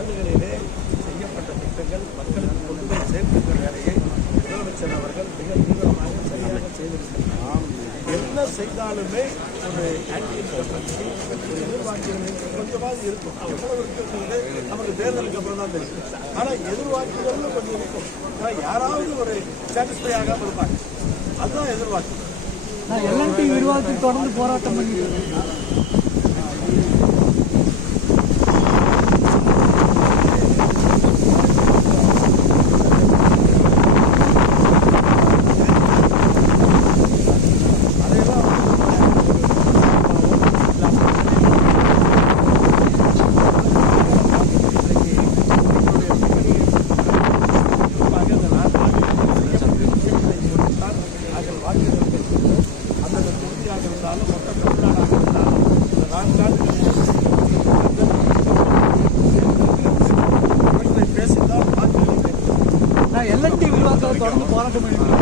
ஆண்டுகளிலே செய்யப்பட்ட திட்டங்கள் மக்களுக்கு கொண்டு போய் சேர்க்கின்ற வேலையை முதலமைச்சர் அவர்கள் மிக தீவிரமாக சரியாக செய்திருக்கிறார். என்ன செய்தாலுமே ஒரு ஆன்டி இன்கம்பன்சி ஒரு எதிர்பார்ப்புகள் கொஞ்சமாவது இருக்கும். எவ்வளவு இருக்கிறது நமக்கு தேர்தலுக்கு அப்புறம் தான் தெரியும். ஆனால் எதிர்பார்ப்புகள் கொஞ்சம் இருக்கும். ஆனால் யாராவது ஒரு சாட்டிஸ்ஃபை ஆகாமல் இருப்பாங்க. அதுதான் எதிர்பார்ப்பு. எல்என்டி விரிவாக்கத்துக்கு தொடர்ந்து போராட்டம் பண்ணிட்டு எல்என்டி விரிவாக்கத்தை தொடர்ந்து போராட்டம் பண்ணிட்டு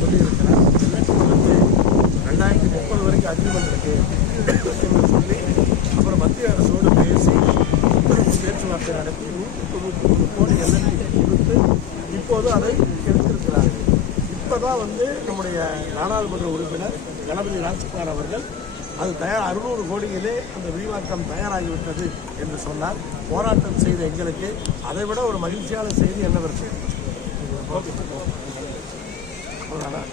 சொல்லியிருக்கிறார். 2030 வரைக்கும் அக்ரிமெண்ட் இருக்கு சொல்லி அப்புறம் மத்திய அரசோடு பேசி பேச்சுவார்த்தை நடத்தி 193 கோடி எல்என்டி கொடுத்து இப்போது அதை எடுத்திருக்கிறார்கள். இப்போதான் நம்முடைய நாடாளுமன்ற உறுப்பினர் கணபதி ராஜ்குமார் அவர்கள் அது 600 கோடியிலே அந்த விரிவாக்கம் தயாராகிவிட்டது என்று சொன்னார். போராட்டம் செய்த எங்களுக்கு அதை விட ஒரு மகிழ்ச்சியான செய்தி என்னவென்று அவ்வளோதான்.